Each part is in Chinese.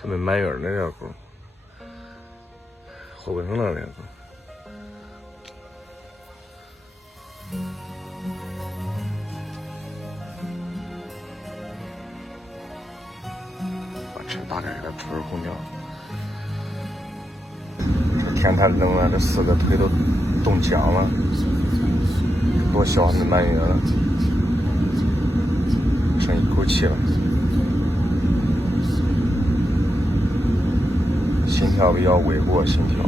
他们满月那条狗，后背上那个。把车打开，给它吹会空调。这天太冷了，这4个腿都冻僵了，多小还没满月了，剩一口气了。心跳比较微薄，心跳。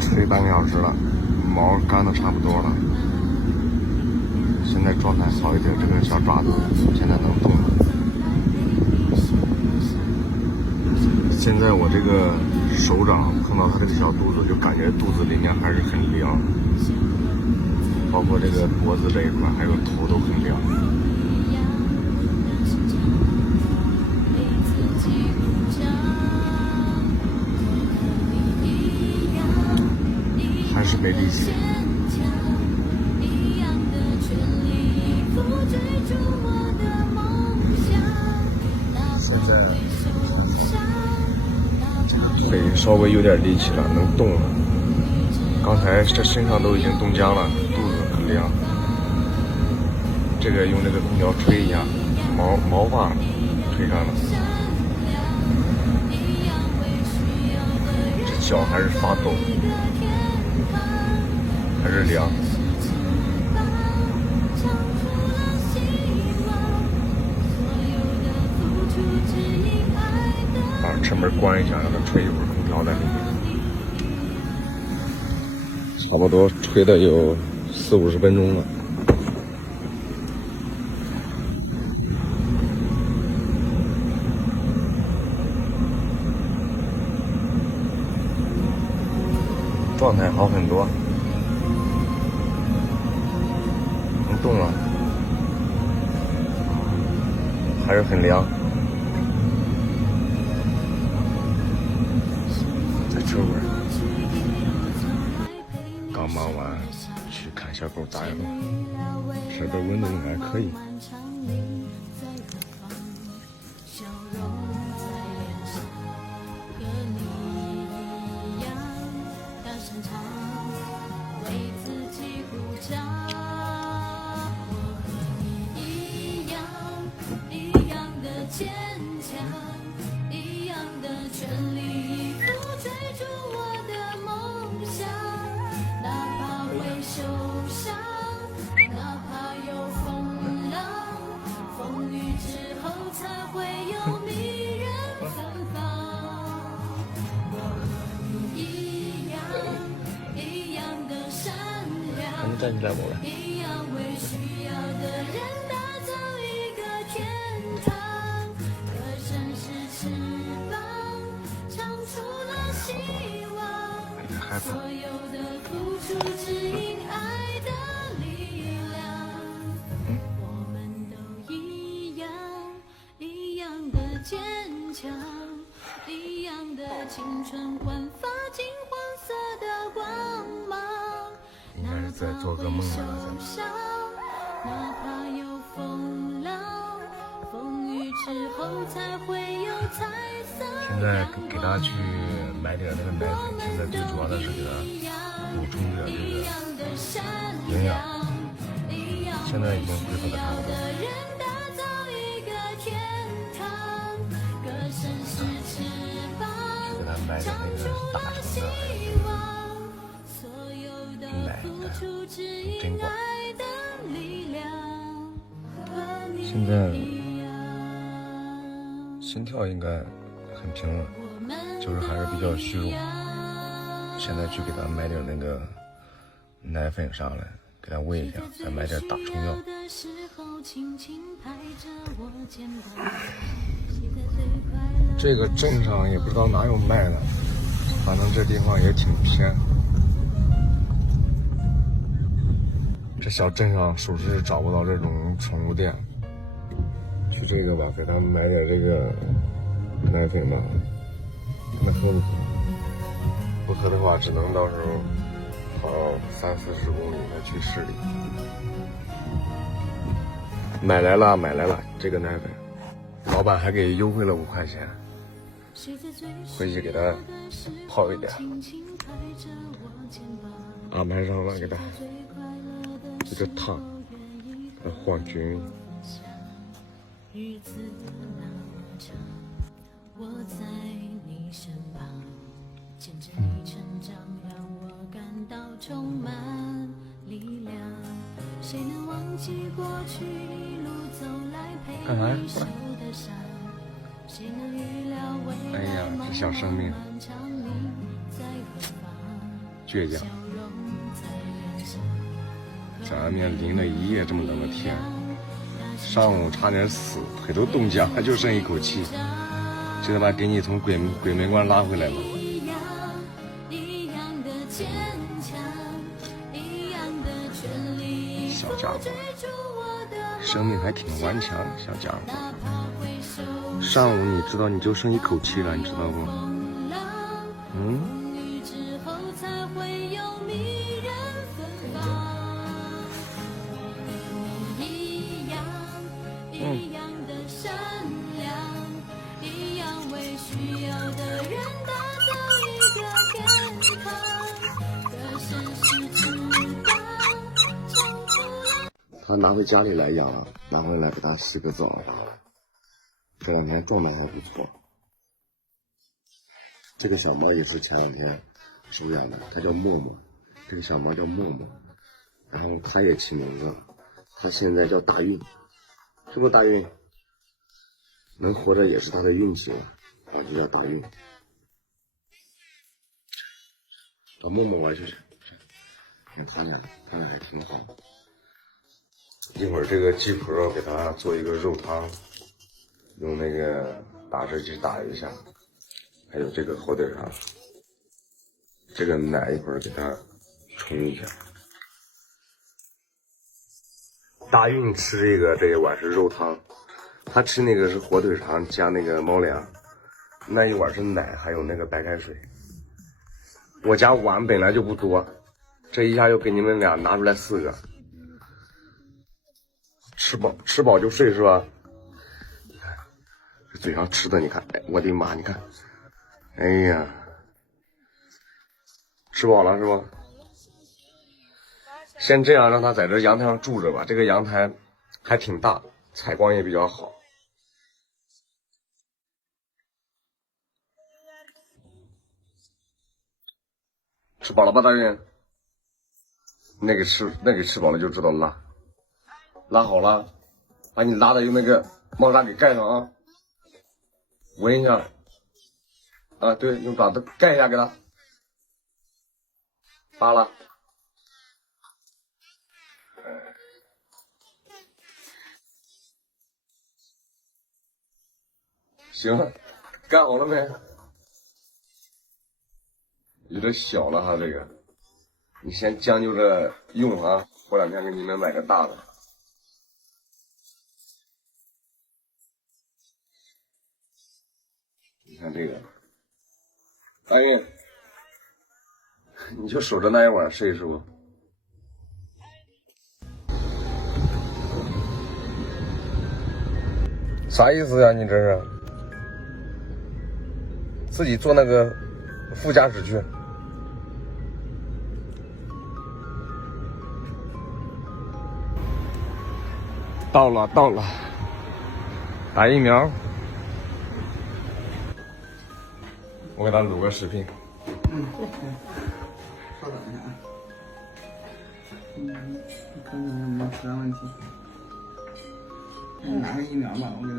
吹半个小时了，毛干的差不多了。现在状态好一点，这个小爪子现在能动了。现在我这个手掌碰到它这个小肚子，就感觉肚子里面还是很凉，包括这个脖子这一块，还有头都很凉。还是没力气。现在这个腿稍微有点力气了，能动了。刚才这身上都已经冻僵了，肚子很凉。这个用这个空调吹一下，毛发吹上了。这脚还是发抖，还是凉。把车门关一下，让它吹一会儿空调在里面。差不多吹的有40-50分钟了。状态好很多，能动了，还是很凉。再抽会儿。刚忙完，去看小狗咋样？这边温度应该可以。站起来不了。害怕。应该是在做个梦了。现在给他去买点那个奶粉，现在最主要的是给他补充点这个营养。现在已经恢复的差不多。去给他买点那个大成的，奶的针管。现在心跳应该很平稳，就是还是比较虚弱。现在去给他买点那个奶粉啥的，给他喂一下，再买点打虫药。这个镇上也不知道哪有卖的，反正这地方也挺偏。这小镇上属实是找不到这种宠物店。去这个吧，给他买点这个奶粉吧，看他喝不喝。不喝的话，只能到时候跑30-40公里的去市里。买来了这个奶粉，老板还给优惠了5块钱，回去给他泡一点。安排上了，给他这个汤，给他晃均。我在你身旁，见证你成长，让我感到充满力量。谁能忘记过去一路走来陪你受的伤？谁能预料未来这小生命倔强，在外面淋了一夜这么冷的天，上午差点死，腿都冻僵了，就剩一口气。这他妈给你从鬼门关拉回来了，小家伙，生命还挺顽强，小家伙。上午你知道你就剩一口气了，你知道不？他拿回家里来养了，拿回来给他洗个澡，这2天状态还不错。这个小猫也是前2天收养的，它叫默默，这个小猫叫默默，然后它也起名字了，它现在叫大运，是不是大运？能活着也是它的运气了，然后就叫大运。找默默玩去，看他俩还挺好。一会儿这个鸡婆给它做一个肉汤，用那个打汁机打一下，还有这个火腿肠，这个奶一会儿给它冲一下。大运吃这一碗是肉汤，他吃那个是火腿肠加那个猫粮，那一碗是奶还有那个白开水。我家碗本来就不多，这一下又给你们俩拿出来4个。吃饱就睡是吧？你看这嘴上吃的，你看，哎，我的妈，你看，哎呀，吃饱了是吧？先这样让它在这阳台上住着吧，这个阳台还挺大，采光也比较好。吃饱了吧，大运？那个吃饱了就知道拉。拉好了，把你拉的用那个猫砂给盖上啊，闻一下，啊，对，用爪子盖一下给它，扒了，行，干好了没？有点小了哈，这个，你先将就着用啊，过2天给你们买个大的。你看这个，大运，你就守着那一碗睡是不？啥意思呀？你这是自己坐那个副驾驶去。到了，打疫苗。我给他录个视频。稍等一下啊。看看有没有其他问题。拿个疫苗吧，我给他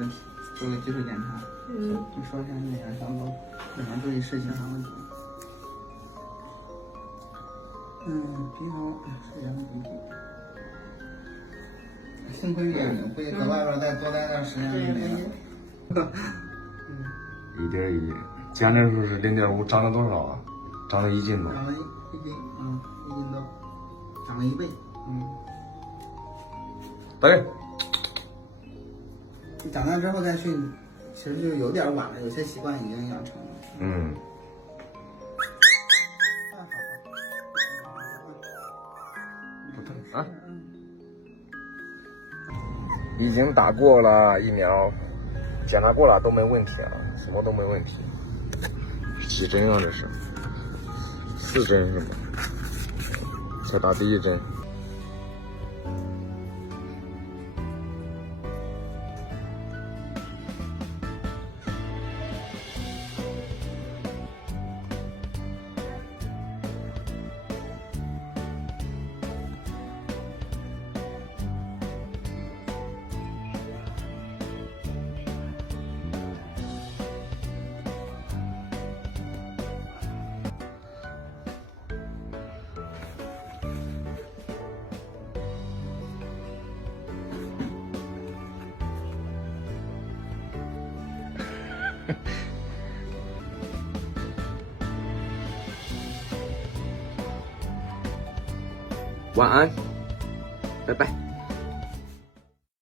做个基础检查。你说一下你脸上都有没有注意事情上问题？鼻头是人鼻涕。幸亏远了，估计搁外边再多待点时间就没了。1点1，检查数是0.5，长了多少啊？长了1斤多。长了1斤，1斤多，长了1倍。对。你长大之后再去，其实就有点晚了，有些习惯已经养成了。不疼啊。已经打过了疫苗，检查过了都没问题啊，什么都没问题。几针啊？这是4针是吗？才打第1针。晚安，拜拜。